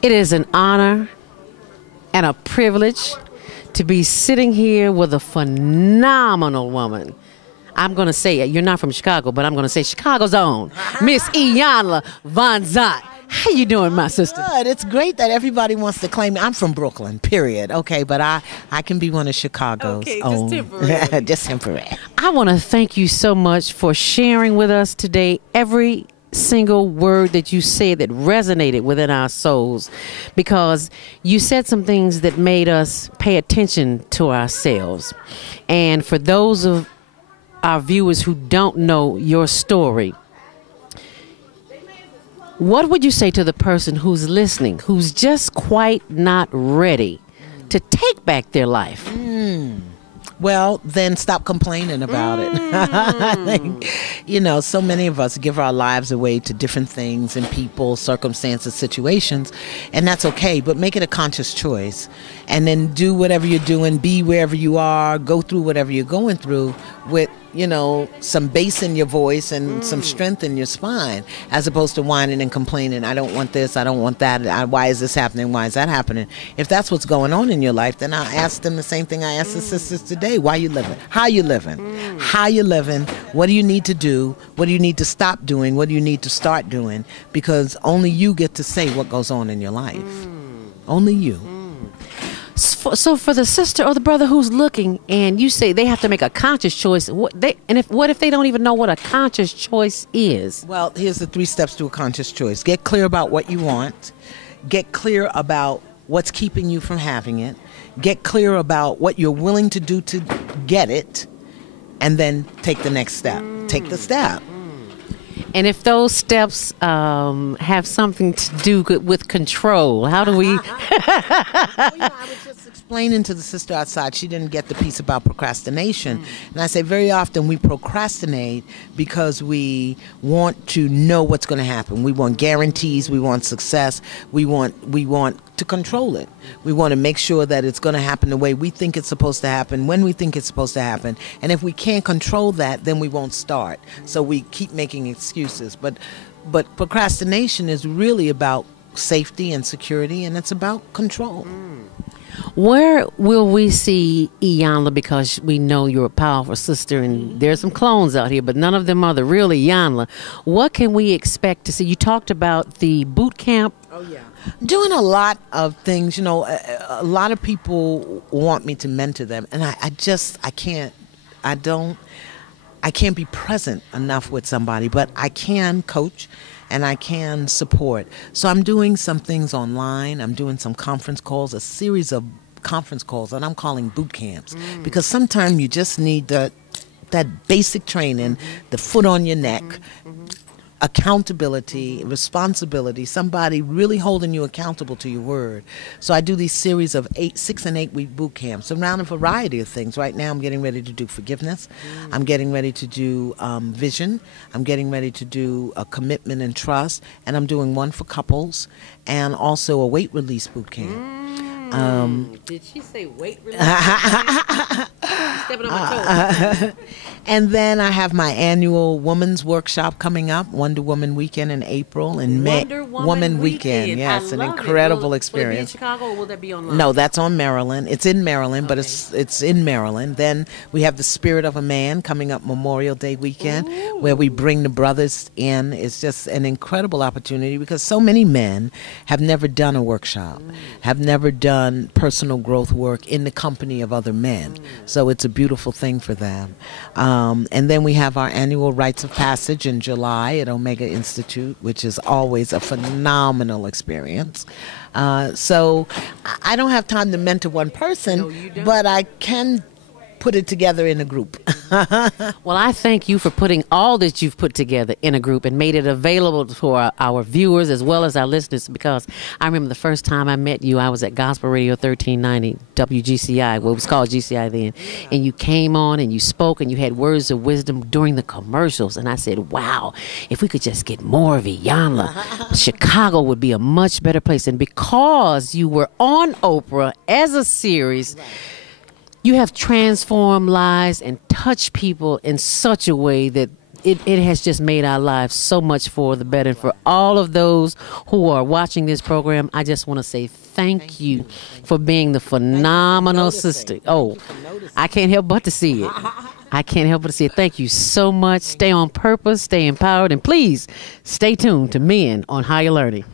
It is an honor and a privilege to be sitting here with a phenomenal woman. I'm going to say it. You're not from Chicago, but I'm going to say Chicago's own, Miss Iyanla VanZant. How you doing, my sister? Good. It's great that everybody wants to claim me. I'm from Brooklyn, period. Okay, but I can be one of Chicago's own. Just temporary. Just temporary. I want to thank you so much for sharing with us today every single word that you said that resonated within our souls, because you said some things that made us pay attention to ourselves. And for those of our viewers who don't know your story, what would you say to the person who's listening, who's just quite not ready to take back their life? Well, then stop complaining about it. I think, so many of us give our lives away to different things and people, circumstances, situations, and that's okay, but make it a conscious choice. And then do whatever you're doing, be wherever you are, go through whatever you're going through with, some bass in your voice and some strength in your spine, as opposed to whining and complaining. I don't want this, I don't want that, why is this happening, why is that happening? If that's what's going on in your life, then I ask them the same thing I asked the sisters today. Why you living? How you living? How you living? What do you need to do? What do you need to stop doing? What do you need to start doing? Because only you get to say what goes on in your life. Only you. So for the sister or the brother who's looking, and you say they have to make a conscious choice, what if they don't even know what a conscious choice is? Well, here's the 3 steps to a conscious choice. Get clear about what you want. Get clear about what's keeping you from having it. Get clear about what you're willing to do to get it. And then take the next step. Take the step. And if those steps have something to do with control, how do we... I was just explaining to the sister outside, she didn't get the piece about procrastination. And I say very often we procrastinate because we want to know what's going to happen. We want guarantees. We want success. We want to control it. We want to make sure that it's going to happen the way we think it's supposed to happen, when we think it's supposed to happen. And if we can't control that, then we won't start. So we keep making excuses. But procrastination is really about safety and security, and it's about control. Where will we see Iyanla? Because we know you're a powerful sister, and there's some clones out here, but none of them are the real Iyanla. What can we expect to see? You talked about the boot camp. Oh, yeah. Doing a lot of things. A lot of people want me to mentor them, and I can't be present enough with somebody, but I can coach and I can support. So I'm doing some things online. I'm doing some conference calls, a series of conference calls that I'm calling boot camps, because sometimes you just need that basic training, the foot on your neck, accountability, responsibility, somebody really holding you accountable to your word. So I do these series of 6 and 8 week boot camps around a variety of things. Right now I'm getting ready to do forgiveness. I'm getting ready to do vision. I'm getting ready to do a commitment and trust. And I'm doing one for couples and also a weight release boot camp. Did she say weight release? Stepping on my toes. And then I have my annual women's workshop coming up, Wonder Woman Weekend in April, and Wonder Woman Weekend. Yes, an incredible experience. Will it be in Chicago, or will that be online? No, that's on Maryland. It's in Maryland, but it's in Maryland. Then we have the Spirit of a Man coming up Memorial Day weekend, where we bring the brothers in. It's just an incredible opportunity because so many men have never done a workshop, have never done personal growth work in the company of other men. So it's a beautiful thing for them. And then we have our annual Rites of Passage in July at Omega Institute, which is always a phenomenal experience. So I don't have time to mentor one person, but I can put it together in a group. Well, I thank you for putting all that you've put together in a group and made it available for our viewers as well as our listeners, because I remember the first time I met you, I was at Gospel Radio 1390, WGCI, well, it was called GCI then, and you came on and you spoke and you had words of wisdom during the commercials, and I said, wow, if we could just get more of Iyanla, Chicago would be a much better place. And because you were on Oprah as a series, you have transformed lives and touched people in such a way that it has just made our lives so much for the better. And for all of those who are watching this program, I just want to say thank you for being the phenomenal sister. Oh, I can't help but to see it. I can't help but to see it. Thank you so much. Stay on purpose, stay empowered, and please stay tuned to Men on Higher Learning.